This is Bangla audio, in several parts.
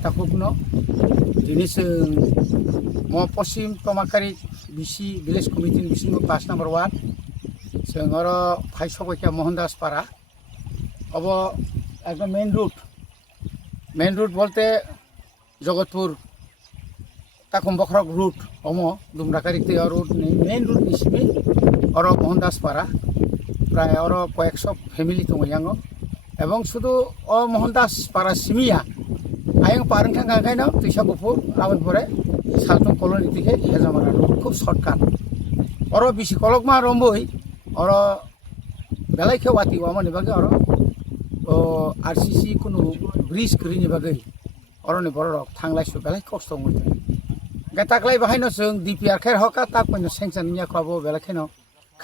takupno ini seng mau posim pemakari bisi village committee bisi pas number 1 seng oro phai soboika Mohandas para abo ekdom main route bolte Jogotpur takum bokrok route omo dumrakari te route main route bismi oro Mohandas para প্রায় oro কয়েকশো ফ্যামিলি দङ yango এবং শুধু ও Mohandas para simia ayang parang thangkaino tuisa gupur abon pore saltung koloni dike hejamara খুব shortcut oro bisi kolokma romboi oro belai ke wati wamani bage oro o RCC kunu bridge krini bage oro ni borok thanglai su belai kosto ngoi ga taklai bahaino जों DPR khair hoka tak poino sanction nya khabo belai kheno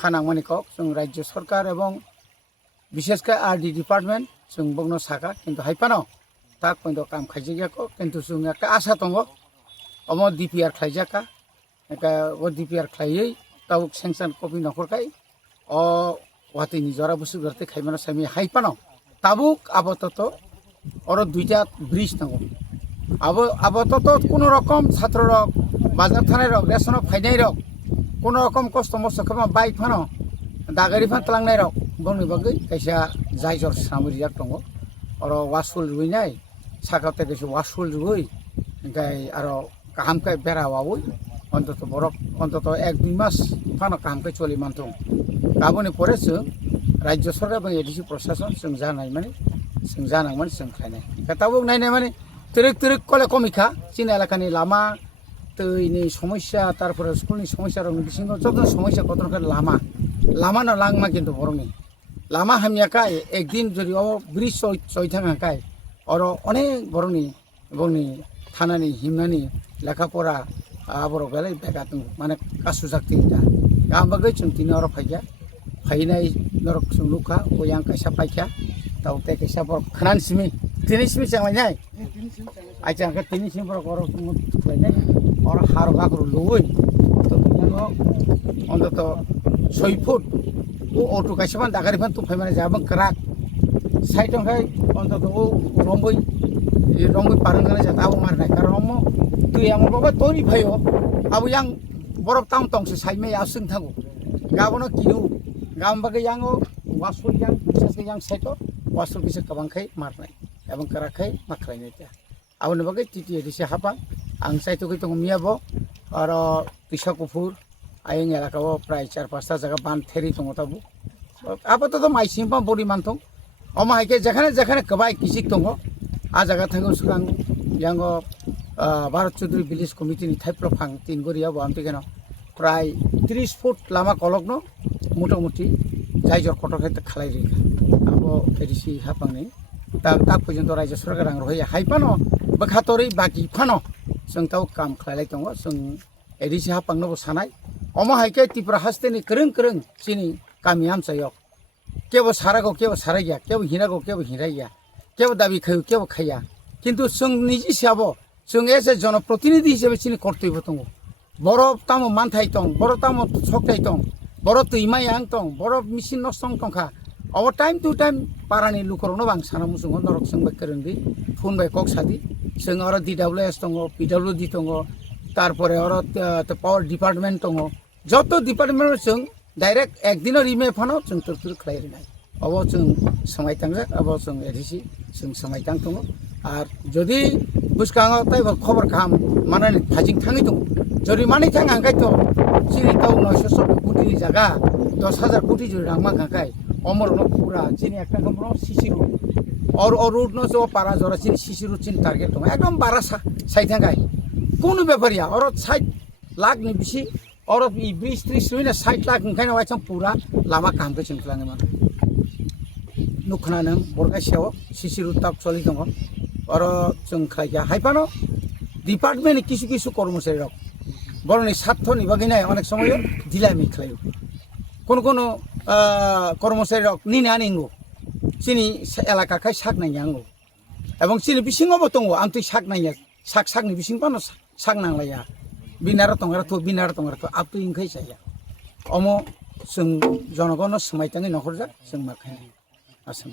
খানাং মানি কক जों রাজ্য সরকার এবং বিশেষ করে RD ডিপার্টমেন্ট जों বগনো সাকা কিন্তু হাইপানো তাক পইndo কাম খাইজিয়াকো কিন্তু जों একটা আশা দङ অম DPR খাইজাকা একা ও DPR খাইयै তাও স্যাংশন কপি নকরকাই অ ওয়াতি নিজরা বসু গরতে খাইমানো সামি হাইপানো তাবুক আবতত অর দুইটা ব্রিজ দङ আবতত কোন রকম ছাত্র রক বাজার থানায় রক রেশন ফাইনাই রক কোনো রকম কষ্ট মষ্ট খামা বাইক ফানো দাগারি ফান তলাংনাই রক বংনি বাগৈ কাইসা জাইজর সামরি jak dङ oro wasul ruinai sakate kesu wasul rui enkai aro kahamkai bera wawui ontoto borok ontoto 1-2 মাস ফানো kahamkai choli mantung kaboni pore जों রাজ্য সরকার এবং এডিসি প্রশাসন जों জানাই মানে जों জানাংমান जों খাইনাই কাতাবক নাইনাই মানে তিরিক কলে কমিখা চিন এলাকানি লামা তৈনি সমস্যা তারপরে স্কুলনি সমস্যা রং বিসিঙ্গ যত সমস্যা কতরকম লামা না লাংমা কিন্তু বরংনি লামা হামিয়াকা একদিন যদি ও ব্রিজ চই থাকাকাই আর অনেক বরংনি থানানি হিমনানি লেখাপড়া আবর বেলাই বেকা মানে কাসু জাকতি গামবাগৈ जों তিনি আর ফাইনাই নরক जों লুখা ওয়াং কাইসা পাইখা তাও তে কাইসা বর খানান সিমি তিনিসিমি চাংলাইনাই আইচা কা তিনিসিমি বর কর লাইনাই और हार गाकर लुई तो अंत 6 फुट वो ऑटो कैसे दागारी फान तुफाई माने जाबं क्राक साइड अंखाय अंत वो रंबई पारंगाना जाता आबो मारनाय कारण अम्मो दुई आमो बाबा तोरी भायो आबो yang बरफ ताम तंगसे साइमे आसुं थांगो गाबनो किनु गाम बागे यांगो वासुल yang बिसेस yang साइटो वासुल बिसे कबांखाय मारनाय एबं क्राखाय माखलायनाय त्या आबो बागे टिटिए दिसे हापा ang sa ito kitong miyabo aro Tisakupur ayeng elakao প্রায় 4-5টা জায়গা বান থেরি দङ তাবু আপাতত মাইসিমপা বডি মানথং অমাইকে যেখানে কবাই কিসিক দङ আ জায়গা থাঙ্গো সুগাং यांगो भारत चौधरी विलेज कमिटी नि थाइप्लफां तिनगरिया बामते केन প্রায় 30 ফুট লামা কলকनो মোটামুটি जायजर कटक खालाय रि आबो एडिसि हापांनि ता पर्यन्त राज्य सरकार आं रहि हाइपानो बखातरि बाकी फानो जों ताव काम खालाय दङ जों एडिसि हापांनो सानाय अमा हाइके तिप्रा हास्तेनि करं सिनि गामि आमसायक केबो सारागो केबो साराइया केबो हिरागो केबो हिराइया केबो दाबि खायो केबो खाया किन्तु जों निजि हिसाबो जों एसे जनप्रतिनिधि हिसाबै सिनि कर्तव्य दङ बरफ तामो मानथाय दं बरफ तामो सकथाय दं बरफ दैमायां दं बरफ मिसिन नसं दंखा अब टाइम टू टाइम पारानि लुखरनो बां साना मुसुङ नरक जोंबा करंदि फुनबाय कक्सादि जों आरो DWS दङ PWD दङ तारपरे आरो पावर डिपार्टमेंट दङ যত डिपार्टमेंट जों डाइरेक्ट एकदिन रिमे फानो जों तुरतुर खालायनाय अब जों समाय थांगा अब जों एडिसि जों समाय थां दङ आर जदि बुसकाङाव ताइबा खबर खाम मानानि फाजिं थाङै दङ जदि मानि थां आंखाय तो सिनि ताव 970 कोटी जागा 10,000 कोटी जदि रां मांगाखाय अमरनो पूरा चिनि একটা নম্বর সিসি রোড और रोड नो जो पारा जरा चिनि सिसि रोड चिनि टार्गेट दङ एकदम बारा साइड थांगाय कोन बेपारिया और 60 लाख नि बिसि और 20-30 रुइना 60 लाख ओंखायनो वाइसं पूरा लामा कामखौ जोंख्लाङो मान नुखना नों बरगासेयाव सिसि रोड ताप चलि दङ और जों खायया हाइपानो डिपार्टमेंट किसु कर्मचारी रक बरनि सातथनि बागैनाय अनेक समय दिलामि खालायो कोन कर्मचारी रक निना निंगो চিনি এলাকাখাই সাক নাইয়া আঙ্গো এবং চিনি বিসিङावबो दङ आं तुइ साक नाइया साकनि बिसिं पानो साक नांलाया बिनारा तंगाराथ आप तुइ इंखाय जाया अमो जों जनगण सोमायताङै नखरजा जों माखाय आसाम